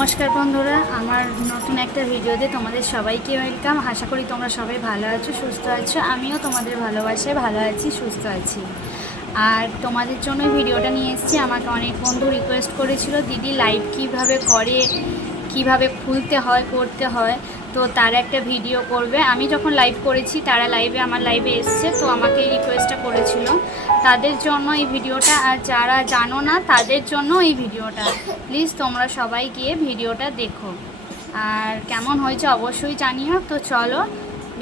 নমস্কার বন্ধুরা, আমার নতুন একটা ভিডিওতে তোমাদের সবাইকে ওয়েলকাম আশা করি তোমরা সবাই ভালো আছো, সুস্থ আছো। আমিও তোমাদের ভালোবাসায় ভালো আছি, সুস্থ আছি। আর তোমাদের জন্য ভিডিওটা নিয়ে এসেছি। আমাকে অনেক বন্ধু রিকোয়েস্ট করেছিল, দিদি লাইভ কীভাবে করে? কীভাবে খুলতে হয়, করতে হয়? তো তার একটা ভিডিও করবে। আমি যখন লাইভ করেছি, তারা লাইভে আমার লাইভে এসছে, তো আমাকে এই রিকোয়েস্টটা করেছিল। তাদের জন্য এই ভিডিওটা আর যারা জানো না, তাদের জন্য এই ভিডিওটা প্লিজ তোমরা সবাই গিয়ে ভিডিওটা দেখো। আর কেমন হয়েছে অবশ্যই জানিও। তো চলো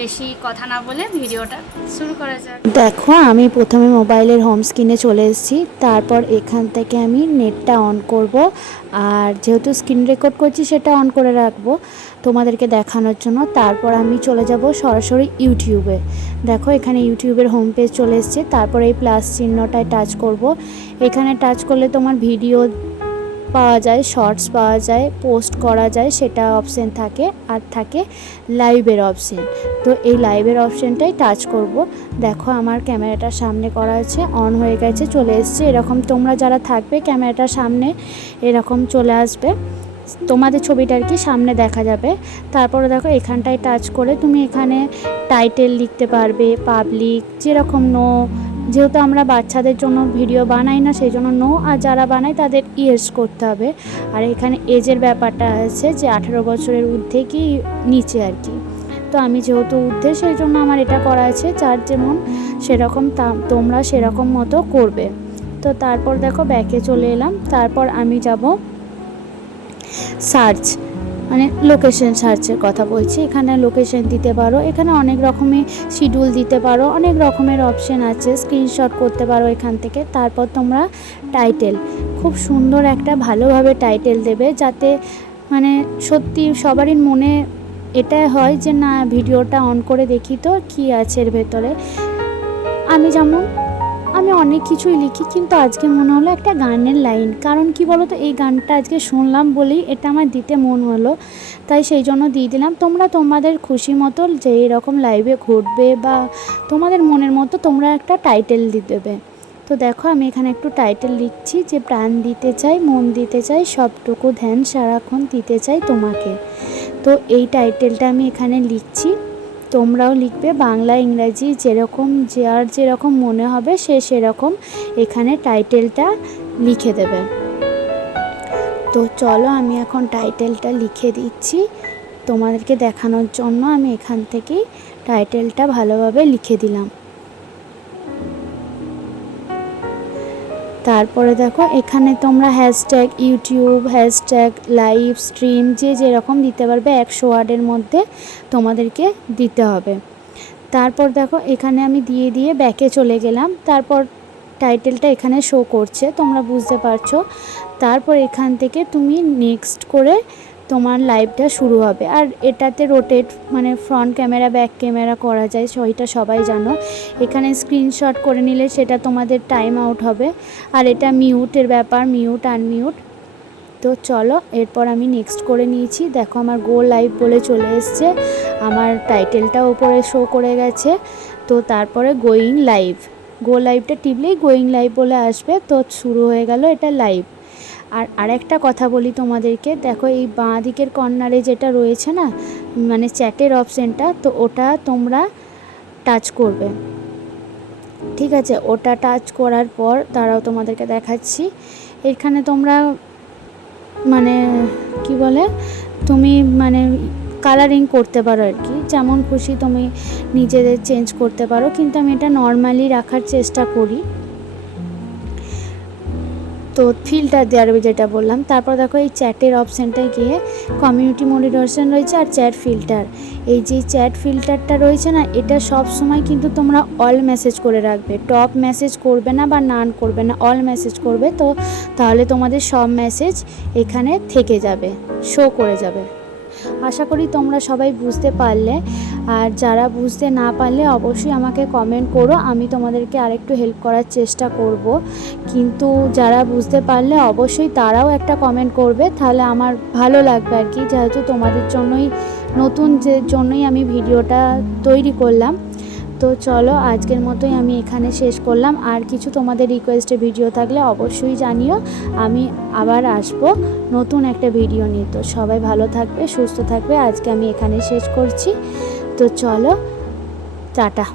বেশি কথা না বলে ভিডিওটা শুরু করা যাক। দেখো, আমি প্রথমে মোবাইলের হোম স্ক্রিনে চলে এসেছি। তারপর এখান থেকে আমি নেটটা অন করব। আর যেহেতু স্ক্রিন রেকর্ড করছি, সেটা অন করে রাখব তোমাদেরকে দেখানোর জন্য। তারপর আমি চলে যাব সরাসরি ইউটিউবে দেখো, এখানে ইউটিউবের হোম পেজ চলে এসেছে। তারপর এই প্লাস চিহ্নটায় টাচ করব। এখানে টাচ করলে তোমার ভিডিও পাওয়া যায়, শর্টস পাওয়া যায়, পোস্ট করা যায়, সেটা অপশন থাকে আর থাকে লাইভের অপশন। তো এই লাইভের অপশনটাই টাচ করব। দেখো আমার ক্যামেরাটা সামনে করা আছে অন হয়ে গেছে, চলে এসছে। এরকম তোমরা যারা থাকবে ক্যামেরাটার সামনে এরকম চলে আসবে। তোমাদের ছবিটা আর কি সামনে দেখা যাবে। তারপরে দেখো এখানটায় টাচ করে তুমি এখানে টাইটেল লিখতে পারবে পাবলিক যেরকম নো যেহেতু আমরা বাচ্চাদের জন্য ভিডিও বানাই না, সেই জন্য নো আর যারা বানায় তাদের ইয়েস করতে হবে। আর এখানে এজের ব্যাপারটা আছে যে আঠেরো বছরের ঊর্ধ্বে কি নিচে আর কি। তো আমি যেহেতু ঊর্ধ্বে, সেই জন্য আমার এটা করা আছে, যার যেমন সেরকম তোমরা সেরকম মতো করবে। তো তারপর দেখো ব্যাকে চলে এলাম। তারপর আমি যাব সার্চ মানে লোকেশন সার্চের কথা বলছি। এখানে লোকেশন দিতে পারো। এখানে অনেক রকমের শিডিউল দিতে পারো। অনেক রকমের অপশন আছে। স্ক্রিনশট করতে পারো এখান থেকে। তারপর তোমরা টাইটেল খুব সুন্দর একটা ভালোভাবে টাইটেল দেবে যাতে মানে সত্যি সবারই মনে এটাই হয় যে, না, ভিডিওটা অন করে দেখি তো কী আছে এর ভেতরে। আমি যেমন আমি অনেক কিছুই লিখি, কিন্তু আজকে মনে হলো একটা গানের লাইন। কারণ কি বলো তো এই গানটা আজকে শুনলাম বলেই এটা আমার দিতে মন হলো। তাই সেই জন্য দিয়ে দিলাম। তোমরা তোমাদের খুশি মতো যে এরকম লাইভে ঘটবে বা তোমাদের মনের মতো তোমরা একটা টাইটেল দিয়ে দেবে। তো দেখো, আমি এখানে একটু টাইটেল লিখছি যে, প্রাণ দিতে চাই, মন দিতে চাই, সবটুকু ধ্যান সারাক্ষণ দিতে চাই তোমাকে। তো এই টাইটেলটা আমি এখানে লিখছি। তোমরাও লিখবে বাংলা, ইংরাজি যেরকম যার যেরকম মনে হবে সে সেরকম এখানে টাইটেলটা লিখে দেবে। তো চলো আমি এখন টাইটেলটা লিখে দিচ্ছি। তোমাদেরকে দেখানোর জন্য আমি এখান থেকেই টাইটেলটা ভালোভাবে লিখে দিলাম। তারপরে দেখো, এখানে তোমরা hashtag YouTube hashtag live stream যে যেরকম দিতে পারবে একশো ওয়ার্ডের মধ্যে তোমাদেরকে দিতে হবে। তারপর দেখো, এখানে আমি দিয়ে দিয়ে ব্যাকে চলে গেলাম। তারপর টাইটেলটা এখানে শো করছে, তোমরা বুঝতে পারছ। তারপর এখান থেকে তুমি নেক্সট করে তোমার লাইভটা শুরু হবে। আর এটাতে রোটেট মানে ফ্রন্ট ক্যামেরা ব্যাক ক্যামেরা করা যায়, সেটা সবাই জানো। এখানে স্ক্রিনশট করে নিলে সেটা তোমাদের টাইম আউট হবে। আর এটা মিউটের ব্যাপার মিউট আনমিউট তো চলো, এরপর আমি নেক্সট করে নিয়েছি। দেখো আমার গো লাইভ বলে চলে এসছে। আমার টাইটেলটা ওপরে শো করে গেছে। তো তারপরে গোয়িং লাইভ গো লাইভটা টিপলেই গোয়িং লাইভ বলে আসবে। তো শুরু হয়ে গেল এটা লাইভ আর আরেকটা কথা বলি তোমাদেরকে, দেখো এই বাঁ দিকের কর্নারে যেটা রয়েছে না মানে চ্যাটের অপশানটা তো ওটা তোমরা টাচ করবে। ঠিক আছে, ওটা টাচ করার পর তারাও তোমাদেরকে দেখাচ্ছি। এখানে তোমরা মানে কি বলে, তুমি মানে কালারিং করতে পারো আর কি। যেমন খুশি তুমি নিজেদের চেঞ্জ করতে পারো, কিন্তু আমি এটা নর্মালি রাখার চেষ্টা করি। তো ফিল্টার দেওয়ার যেটা বললাম, তারপর দেখো এই চ্যাটের অপশানটায় গিয়ে কমিউনিটি মনিটরেশন রয়েছে আর চ্যাট ফিল্টার এই যে চ্যাট ফিল্টারটা রয়েছে না, এটা সব সময় কিন্তু তোমরা অল মেসেজ করে রাখবে। টপ মেসেজ করবে না বা নান করবে না অল মেসেজ করবে, তো তাহলে তোমাদের সব মেসেজ এখানে থেকে যাবে শো করে যাবে। আশা করি তোমরা সবাই বুঝতে পারলে। আর যারা বুঝতে না পারলে অবশ্যই আমাকে কমেন্ট করো, আমি তোমাদেরকে আরেকটু হেল্প করার চেষ্টা করব। কিন্তু যারা বুঝতে পারলে অবশ্যই তারাও একটা কমেন্ট করবে, তাহলে আমার ভালো লাগবে আর কি, যেহেতু তোমাদের জন্যই, নতুন যে জন্যই আমি ভিডিওটা তৈরি করলাম। তো চলো, আজকের মতোই আমি এখানে শেষ করলাম। আর কিছু তোমাদের রিকোয়েস্টে ভিডিও থাকলে অবশ্যই জানিও, আমি আবার আসব নতুন একটা ভিডিও নিয়ে। তো সবাই ভালো থাকবে, সুস্থ থাকবে, আজকে আমি এখানে শেষ করছি। তো চলো টাটা।